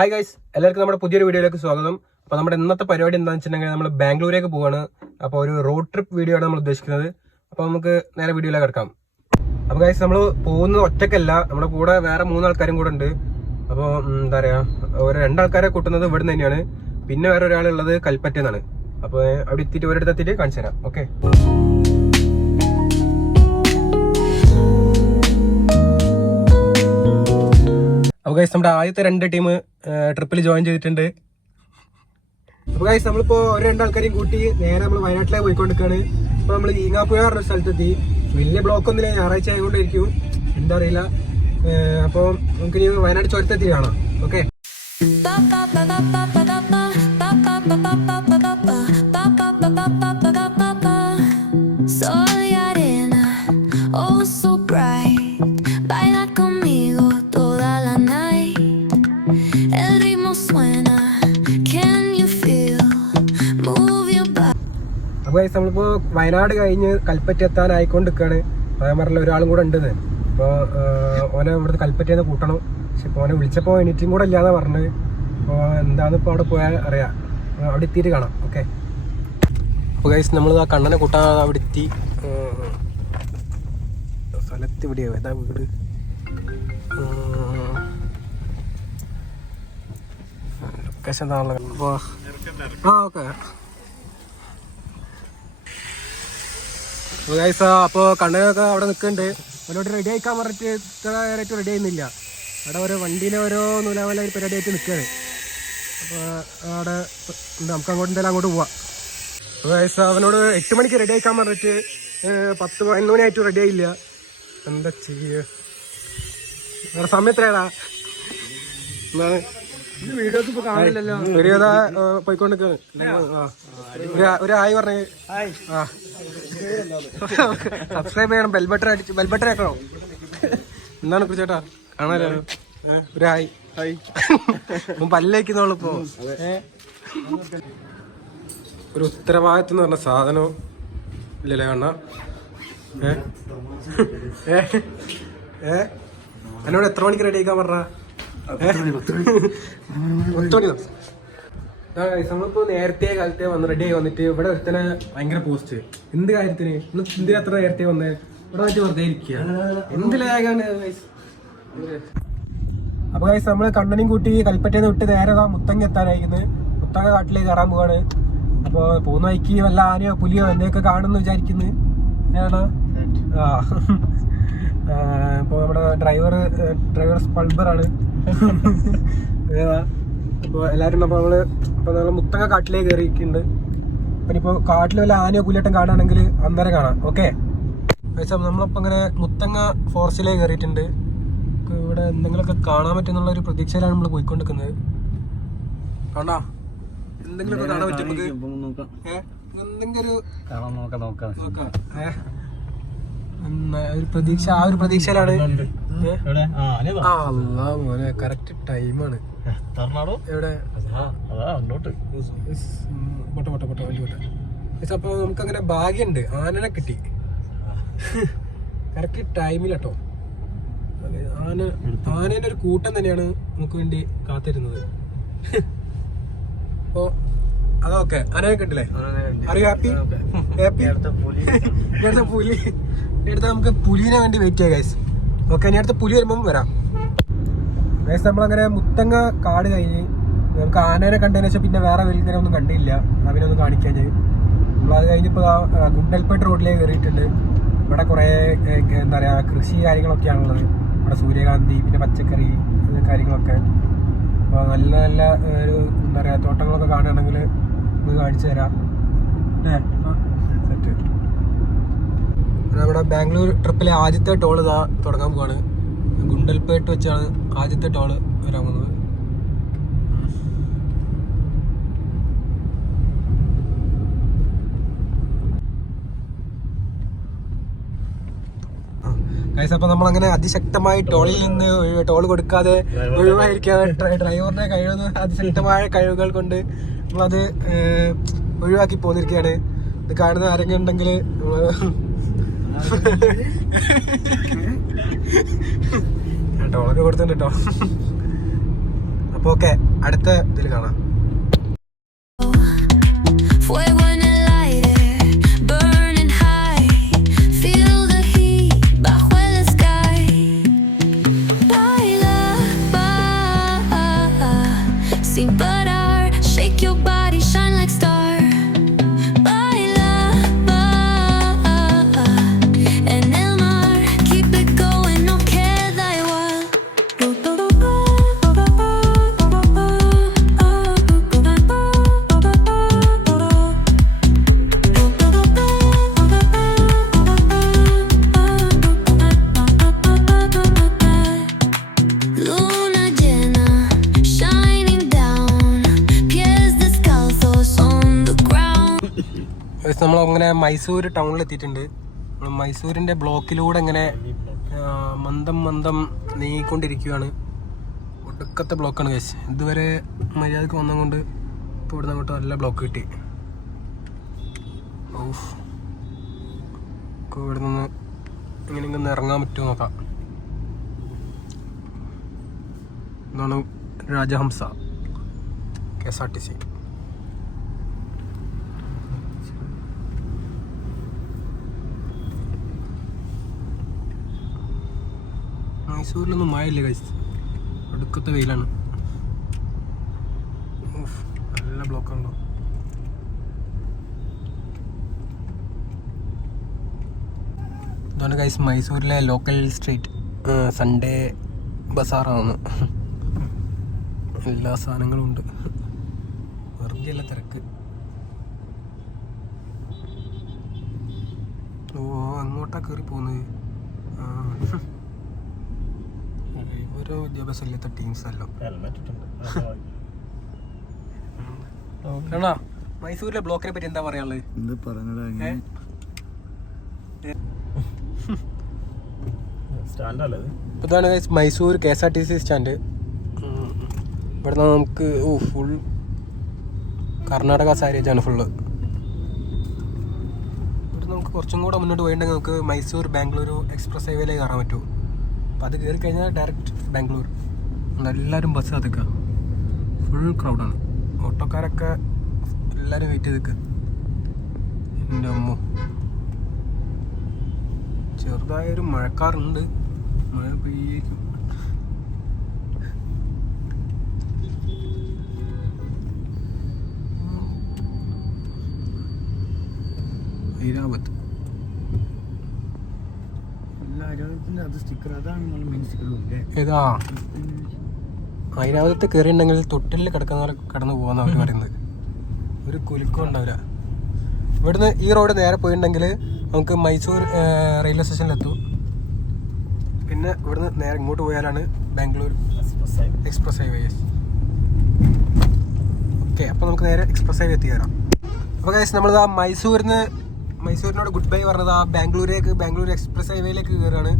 Hi guys, എല്ലാവർക്കും നമ്മുടെ പുതിയൊരു വീഡിയോയിലേക്ക് സ്വാഗതം. അപ്പോൾ നമ്മുടെ ഇന്നത്തെ പരിപാടി എന്താണെന്ന് വെച്ചിട്ടുണ്ടെങ്കിൽ നമ്മൾ ബാംഗ്ലൂരേക്ക് പോവാണ്. അപ്പോൾ ഒരു റോഡ് ട്രിപ്പ് വീഡിയോ ആണ് നമ്മൾ ഉദ്ദേശിക്കുന്നത്. അപ്പോൾ നമുക്ക് നേരെ വീഡിയോയിലേക്ക് കിടക്കാം. അപ്പോൾ ഗൈസ്, നമ്മൾ പോകുന്നത് ഒറ്റയ്ക്കല്ല, നമ്മുടെ കൂടെ വേറെ 3 ആൾക്കാരും കൂടെ ഉണ്ട്. അപ്പോൾ എന്താ പറയുക, ഒരു 2 ആൾക്കാരെ കൂട്ടുന്നത് ഇവിടെ നിന്ന് തന്നെയാണ്. പിന്നെ വേറെ ഒരാളുള്ളത് കൽപ്പറ്റയെന്നാണ്. അപ്പോൾ അവിടെ എത്തിയിട്ട് ഒരിടത്ത് എത്തിയിട്ട് കാണിച്ചു തരാം. ഓക്കെ. അപ്പോൾ ഗൈസ്, നമ്മുടെ ആദ്യത്തെ 2 ടീം ട്രിപ്പിൽ ജോയിൻ ചെയ്തിട്ടുണ്ട്. അപ്പോൾ ഗൈസ്, നമ്മളിപ്പോൾ ഒരു 2 ആൾക്കാരെയും കൂട്ടി നേരെ നമ്മൾ വയനാട്ടിലേക്ക് പോയിക്കൊണ്ടിരിക്കുകയാണ്. അപ്പോൾ നമ്മൾ ഈങ്ങാപ്പുഴ പറഞ്ഞ സ്ഥലത്തെത്തി. വലിയ ബ്ലോക്ക് ഒന്നുമില്ല, ഞായറാഴ്ച ആയതുകൊണ്ടിരിക്കും, എന്താ അറിയില്ല. അപ്പോൾ നമുക്കിനി വയനാട് ചുരത്തെത്തി കാണാം. ഓക്കെ. അപ്പോൾ ഗൈസ്, നമ്മളിപ്പോൾ വയനാട് കഴിഞ്ഞ് കൽപ്പറ്റ എത്താനായിക്കൊണ്ടിരിക്കുകയാണ്. ഞാൻ പറഞ്ഞില്ല ഒരാളും കൂടെ ഉണ്ടെന്ന്. അപ്പോൾ ഓനെ ഇവിടുത്തെ കൽപ്പറ്റയിൽ നിന്ന് കൂട്ടണം. പക്ഷെ ഇപ്പോൾ ഓനെ വിളിച്ചപ്പോൾ എണീറ്റും കൂടെ ഇല്ലാതെ പറഞ്ഞത്. അപ്പോൾ എന്താണെന്ന് ഇപ്പോൾ അവിടെ പോയാൽ അറിയാം. അവിടെ എത്തിയിട്ട് കാണാം. ഓക്കെ. അപ്പോൾ ഗൈസ്, നമ്മൾ ആ കണ്ണനെ കൂട്ടാൻ അവിടെ എത്തി. സ്ഥലത്ത് ഇവിടെയോ ഏതാ വീട്? ലൊക്കേഷൻ എന്താണല്ലോ. അപ്പോൾ ഓക്കെ. അപ്പോൾ കണ്ണനൊക്കെ അവിടെ നിൽക്കുന്നുണ്ട്. അവരോട് റെഡി ആയിക്കാൻ പറഞ്ഞിട്ട് ഇത്ര നേരമായിട്ട് റെഡി ആയിരുന്നില്ല. അവിടെ ഓരോ വണ്ടിയിലെ ഓരോ നൂലാമല പരിപാടി ആയിട്ട് നിൽക്കുകയാണ്. അപ്പോൾ അവിടെ നമുക്ക് അങ്ങോട്ട് പോവാം. അപ്പോൾ അവനോട് 8 മണിക്ക് റെഡി ആയിക്കാൻ പറഞ്ഞിട്ട് 10-11 മണിയായിട്ട് റെഡി ആയില്ല. എന്താ ചെയ്യുക, വേറെ സമയത്തിലാടാ എന്താണ് വീഡിയോസ് ഇപ്പോൾ കാണില്ലല്ലോ. വീഡിയോ പോയിക്കൊണ്ടിരിക്കുകയാണ്. ഒരു ഹായ് പറഞ്ഞേ. ആ, സബ്സ്ക്രൈബ് ചെയ്യണം, ബെൽബട്ടൺ ആക്കണോ? എന്താണ് കുറിച്ചേട്ടാ കാണാലോ. ഒരു ഹായ്. പല്ലേക്കുന്നോളൂ ഇപ്പോ. ഒരു ഉത്തരവാദിത്വം എന്ന് പറഞ്ഞ സാധനം ഇല്ലല്ലേ കണ്ണ? എന്നോട് എത്ര മണിക്ക് റെഡി ആക്കാൻ പറഞ്ഞ? 10 മണി. നമ്മളിപ്പോ നേരത്തെ കാലത്തെ റെഡി ആയി വന്നിട്ട് ഇവിടെ ഒരുത്തനെ ഭയങ്കര പോസ്റ്റ്. എന്ത് കാര്യത്തിന് എന്തിനാ അത്ര നേരത്തെ വന്നേ? ഇവിടെ വന്നിട്ട് വെറുതെ ഇരിക്കുക. എന്ത് ലാഗാണ്. അപ്പൊ ഗൈസ്, നമ്മള് കണ്ണനും കൂട്ടി കൽപ്പറ്റയിൽ വിട്ട് നേരെ മുത്തങ്ങ എത്താനായിരിക്കുന്നത്. മുത്തങ്ങ കാട്ടിലേക്ക് കയറാൻ പോവാണ്. അപ്പൊ പോകുന്ന വഴിക്ക് വല്ല ആനയോ പുലിയോ എന്തൊക്കെ കാണുമെന്ന് വിചാരിക്കുന്നു. ഇപ്പൊ നമ്മുടെ ഡ്രൈവർ സ്പൾബറാണ്. അപ്പോൾ എല്ലാവരും നമ്മൾ മുത്തങ്ങ കാട്ടിലേക്ക് കയറിയിട്ടുണ്ട്. അപ്പം ഇപ്പോൾ കാട്ടിൽ വല്ല ആനയോ പുലിയട്ടം കാണുകയാണെങ്കിൽ അന്നേരം കാണാം. ഓക്കെ. നമ്മളിപ്പോൾ ഇങ്ങനെ മുത്തങ്ങ ഫോറസ്റ്റിലേക്ക് കയറിയിട്ടുണ്ട്. ഇവിടെ എന്തെങ്കിലുമൊക്കെ കാണാൻ പറ്റുന്നുള്ള ഒരു പ്രതീക്ഷയിലാണ് നമ്മൾ പോയിക്കൊണ്ടിരിക്കുന്നത്. കാണാ എന്തെങ്കിലുമൊക്കെ കാണാൻ പറ്റും നമുക്ക്. എന്തെങ്കിലും ഒരു പ്രതീക്ഷ, ആ ഒരു പ്രതീക്ഷയിലാണ്. മോനെ കറക്റ്റ് ടൈമാണ്. എവിടെ? അപ്പൊ നമുക്കങ്ങനെ ഭാഗ്യമുണ്ട്, ആനനെ കിട്ടി കറക്റ്റ് ടൈമിലട്ടോ. ആനേന്റെ ഒരു കൂട്ടം തന്നെയാണ് നമുക്ക് വേണ്ടി കാത്തിരുന്നത്. അപ്പൊ അതൊക്കെ ആനയെ കണ്ടില്ലേ? അറിയോ? ഹാപ്പി പുലി എടുത്ത നമുക്ക് പുലിനെ വേണ്ടി വെയിറ്റ് ചെയ്യാം ഗൈസ്. ഓക്കെ, ഇനി അടുത്ത പുലി വരുമ്പം വരാം ഗൈസ്. നമ്മളങ്ങനെ മുത്തങ്ങ കാട് കഴിഞ്ഞ് നമുക്ക് ആനേനെ കണ്ടതിന് ശേഷം പിന്നെ വേറെ വലിയ ഒന്നും കണ്ടില്ല. അവനൊന്നും കാണിക്കാൻ നമ്മളത് കഴിഞ്ഞിപ്പോൾ ഗുണ്ടൽപേട്ട് റോഡിലേക്ക് കയറിയിട്ടുണ്ട്. ഇവിടെ കുറേ എന്താ പറയുക കൃഷി കാര്യങ്ങളൊക്കെയാണുള്ളത്. ഇവിടെ സൂര്യകാന്തി, പിന്നെ പച്ചക്കറി കാര്യങ്ങളൊക്കെ. അപ്പോൾ നല്ല നല്ല ഒരു എന്താ പറയുക തോട്ടങ്ങളൊക്കെ കാണുകയാണെങ്കിൽ നമുക്ക് കാണിച്ചു തരാം. സെറ്റ്. നമ്മുടെ ബാംഗ്ലൂർ ട്രിപ്പിലെ ആദ്യത്തെ ടോൾ ഇതാ തുടങ്ങാൻ പോവാണ്. ഗുണ്ടൽപേട്ട് വെച്ചാണ് ആദ്യത്തെ ടോള് വരാൻ പോകുന്നത്. ഗൈസ്, അപ്പൊ നമ്മളങ്ങനെ അതിശക്തമായി ടോളിൽ നിന്ന് ടോൾ കൊടുക്കാതെ ഒഴിവായിരിക്കാതെ ഡ്രൈവറിന്റെ കഴിവ്, അതിശക്തമായ കഴിവുകൾ കൊണ്ട് നമ്മളത് ഒഴിവാക്കി പോന്നിരിക്കുകയാണ്. ഇത് കാണുന്ന ആരെങ്കിലും ഉണ്ടെങ്കിൽ ടോളൊക്കെ കൊടുത്തിട്ടുണ്ട് കേട്ടോ. അപ്പൊ ഓക്കെ. അടുത്ത ഇതിൽ കാണാം. നമ്മളങ്ങനെ മൈസൂർ ടൗണിൽ എത്തിയിട്ടുണ്ട്. മൈസൂരിൻ്റെ ബ്ലോക്കിലൂടെ ഇങ്ങനെ മന്ദം നീങ്ങിക്കൊണ്ടിരിക്കുകയാണ്. ഒടുക്കത്തെ ബ്ലോക്കാണ് ഗൈസ്. ഇതുവരെ മര്യാദക്ക് വന്നതുകൊണ്ട് ഇപ്പോൾ ഇവിടുന്ന് അങ്ങോട്ട് നല്ല ബ്ലോക്ക് കിട്ടി. ഇവിടെ നിന്ന് ഇങ്ങനെ ഇറങ്ങാൻ പറ്റുമോ നോക്കാം. ഇതാണ് രാജഹംസ KSRTC. മൈസൂരിലൊന്നും മഴയില്ല ഗൈസ്, അടുക്കത്തെ വെയിലാണ്. നല്ല ബ്ലോക്കുണ്ടോ. ഇതാണ് ഗൈസ് മൈസൂരിലെ ലോക്കൽ സ്ട്രീറ്റ്. സൺഡേ ബസാറാണ്, എല്ലാ സാധനങ്ങളും ഉണ്ട്. വെറുതെ അല്ല തിരക്ക്. അങ്ങോട്ടാ കയറി പോകുന്നത്. ഓരോ വിദ്യാഭ്യാസം ഇല്ലാത്ത ടീംസ് അല്ലോ. മൈസൂരിലെ ബ്ലോക്കിനെ പറ്റി എന്താ പറയാനുള്ളത്? ഇതാണ് മൈസൂർ KSRTC സ്റ്റാൻഡ്. ഇവിടുന്ന് നമുക്ക് ഫുൾ കർണാടക സാരേജാണ് ഫുള്ള്. ഇവിടെ നമുക്ക് കുറച്ചും കൂടെ മുന്നോട്ട് പോയിട്ടുണ്ടെങ്കിൽ നമുക്ക് മൈസൂർ ബാംഗ്ലൂർ എക്സ്പ്രസ് ഹൈവേയിലേക്ക് കയറാൻ പറ്റുമോ. അപ്പോൾ അത് കയറി കഴിഞ്ഞാൽ ഡയറക്റ്റ് ബാംഗ്ലൂർ. എല്ലാവരും ബസ് അതൊക്കെ ഫുൾ ക്രൗഡാണ്. ഓട്ടോക്കാരൊക്കെ എല്ലാവരും വെയിറ്റ് ചെയ്ത് നിൽക്കുക. എൻ്റെ അമ്മോ, ചെറുതായൊരു മഴക്കാറുണ്ട്. മഴ പെയ്യേക്കും. ഐരാവത്ത് ഏതാ ഐരാവതത്ത് കയറിയിട്ടുണ്ടെങ്കിൽ തൊട്ടിൽ കിടക്കുന്നവരെ കടന്നു പോകുന്ന അവർ പറയുന്നത്. ഒരു കുലുക്കം ഉണ്ടാവില്ല. ഇവിടുന്ന് ഈ റോഡ് നേരെ പോയിട്ടുണ്ടെങ്കിൽ നമുക്ക് മൈസൂർ റെയിൽവേ സ്റ്റേഷനിലെത്തും. പിന്നെ ഇവിടുന്ന് നേരെ ഇങ്ങോട്ട് പോയാലാണ് ബാംഗ്ലൂർ എക്സ്പ്രസ് ഹൈവേ. ഓക്കെ, അപ്പോൾ നമുക്ക് നേരെ എക്സ്പ്രസ് ഹൈവേ എത്തിച്ചേരാം. അപ്പോൾ ഗൈസ് നമ്മളിതാ മൈസൂരിനോട് ഗുഡ് ബൈ പറഞ്ഞത് ആ ബാംഗ്ലൂർ എക്സ്പ്രസ് ഹൈവേയിലേക്ക് കയറുകയാണ്.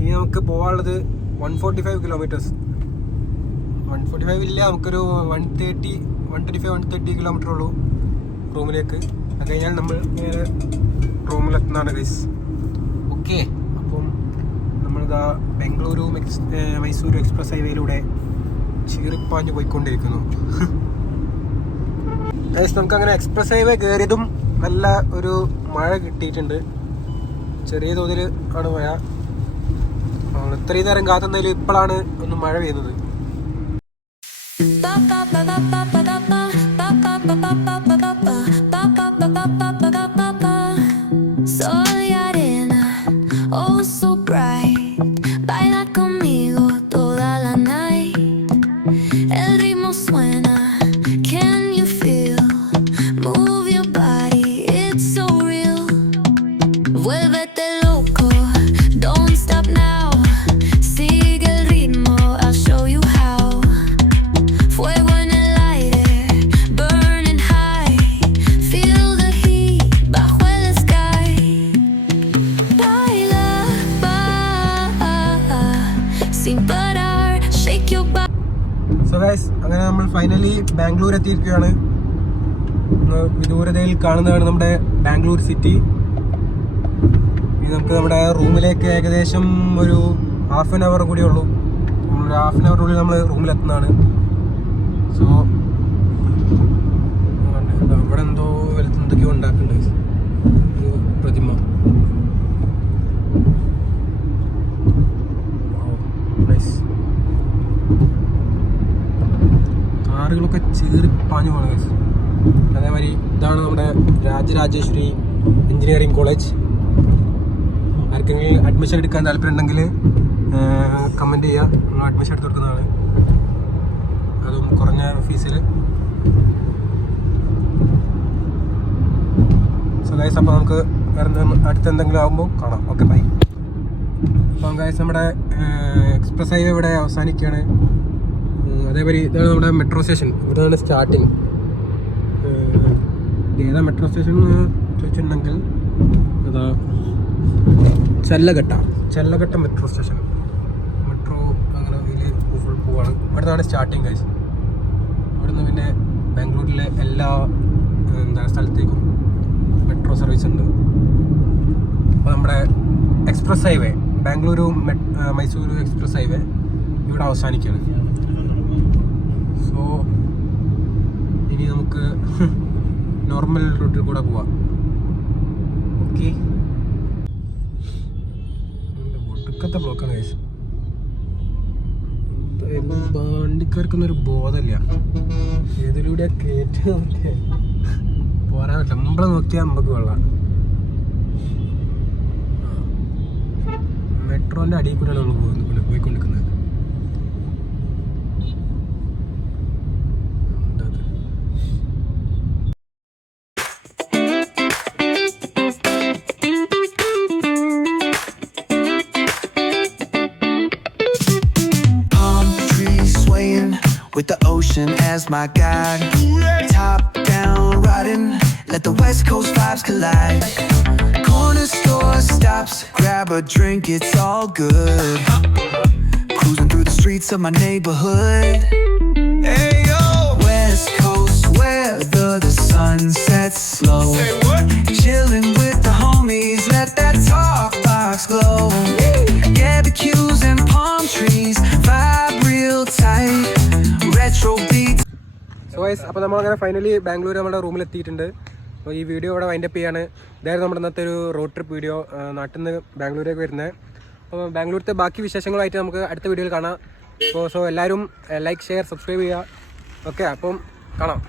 ഇനി നമുക്ക് പോകാനുള്ളത് 145 കിലോമീറ്റേഴ്സ്. 145 ഇല്ല, നമുക്കൊരു 130 കിലോമീറ്റർ ഉള്ളൂ റൂമിലേക്ക്. അത് കഴിഞ്ഞാൽ നമ്മൾ നേരെ റൂമിലെത്തുന്നതാണ് ഗൈസ്. ഓക്കെ, അപ്പം നമ്മളിതാ ബംഗളൂരു മൈസൂർ എക്സ്പ്രസ് ഹൈവേയിലൂടെ ചീറിപ്പാഞ്ഞ് പോയിക്കൊണ്ടിരിക്കുന്നു. ഗൈസ് നമുക്കങ്ങനെ എക്സ്പ്രസ് ഹൈവേ കയറിയതും നല്ല ഒരു മഴ കിട്ടിയിട്ടുണ്ട്. ചെറിയ തോതിൽ ആണ് മഴ. ഇത്രയും നേരം കാത്തുന്നതിൽ ഇപ്പോഴാണ് ഒന്ന് മഴ പെയ്യുന്നത്. സോ ഗൈസ്, അങ്ങനെ നമ്മൾ ഫൈനലി ബാംഗ്ലൂർ എത്തിയിരിക്കുകയാണ്. വിദൂരതയിൽ കാണുന്നതാണ് നമ്മുടെ ബാംഗ്ലൂർ സിറ്റി. ഇനി നമുക്ക് നമ്മുടെ റൂമിലേക്ക് ഏകദേശം ഒരു ½ hour കൂടി ഉള്ളൂ. ഒരു ½ hour കൂടി നമ്മൾ റൂമിലെത്തുന്നതാണ്. സോ ഇവിടെ എന്തോ എന്തൊക്കെയോ ഉണ്ടാക്കുന്നുണ്ട് ഒരു പ്രതിമ. കാറുകളൊക്കെ ചീറിപ്പാഞ്ഞു പോകണം ഗൈസ്. അതേമാതിരി ഇതാണ് നമ്മുടെ രാജരാജേശ്വരി എഞ്ചിനീയറിംഗ് കോളേജ്. ആർക്കെങ്കിലും അഡ്മിഷൻ എടുക്കാൻ താല്പര്യം ഉണ്ടെങ്കിൽ കമൻറ്റ് ചെയ്യുക, നമ്മൾ അഡ്മിഷൻ എടുത്ത് കൊടുക്കുന്നതാണ്, അതും കുറഞ്ഞ ഫീസിൽ. സോ ഗൈസ്, അപ്പോൾ നമുക്ക് അടുത്ത് എന്തെങ്കിലും ആകുമ്പോൾ കാണാം. Okay bye. അപ്പം ഗൈസ്, നമ്മുടെ എക്സ്പ്രസ് ഹൈവേ ഇവിടെ അവസാനിക്കുകയാണ്. അതേപോലെ ഇതാണ് നമ്മുടെ മെട്രോ സ്റ്റേഷൻ. ഇവിടെയാണ് സ്റ്റാർട്ടിങ്. ഏതാ മെട്രോ സ്റ്റേഷൻ എന്ന് ചോദിച്ചിട്ടുണ്ടെങ്കിൽ അതാ ചെല്ലഘട്ട മെട്രോ സ്റ്റേഷൻ. മെട്രോ അങ്ങനെ ഇതിൽ ഫുൾ പോവാണ്. ഇവിടുന്നാണ് സ്റ്റാർട്ടിങ് ഗൈസ്. ഇവിടുന്ന് പിന്നെ ബാംഗ്ലൂരിലെ എല്ലാ സ്ഥലത്തേക്കും മെട്രോ സർവീസ് ഉണ്ട്. അപ്പോൾ നമ്മുടെ express highway, Bengaluru Mysuru express highway ഇവിടെ അവസാനിക്കുകയാണ്. സോ ഇനി നമുക്ക് നോർമൽ റൂട്ടിൽ കൂടെ പോവാം. ഓക്കെ, ഒടുക്കത്തെ ബ്ലോക്കാണ് ഗൈസ്. വണ്ടിക്കാർക്കൊന്നൊരു ബോധമില്ല ഏതിലൂടെ കയറ്റി നോക്കിയാൽ പോരാൻ പറ്റില്ല. നമ്മളെ നോക്കിയാൽ നമുക്ക് വെള്ളം. മെട്രോന്റെ അടിയിൽ കൂടെയാണ് നമ്മൾ പോയിക്കൊണ്ടിരിക്കുന്നത്. With the ocean as my guide, top down riding, let the west coast vibes collide. Corner store stops, grab a drink, it's all good. Cruising through the streets of my neighborhood. Hey yo, west coast weather, the sun sets slow. Say what? Chilling with the homies, let that talk box glow. Barbecues and palm trees, vibe real tight. So guys, അപ്പോൾ നമ്മളങ്ങനെ finally Bangalore നമ്മുടെ റൂമിൽ എത്തിയിട്ടുണ്ട്. അപ്പോൾ ഈ video ഇവിടെ wind up ചെയ്യാണ്. ഇതായിരുന്നു നമ്മുടെ ഇന്നത്തെ ഒരു റോഡ് ട്രിപ്പ് വീഡിയോ, നാട്ടിൽ നിന്ന് ബാംഗ്ലൂരേക്ക് വരുന്നത്. അപ്പോൾ ബാംഗ്ലൂരത്തെ ബാക്കി വിശേഷങ്ങളായിട്ട് നമുക്ക് അടുത്ത വീഡിയോയിൽ കാണാം. അപ്പോൾ എല്ലാവരും ലൈക്ക്, ഷെയർ, സബ്സ്ക്രൈബ് ചെയ്യുക. ഓക്കെ, അപ്പം കാണാം.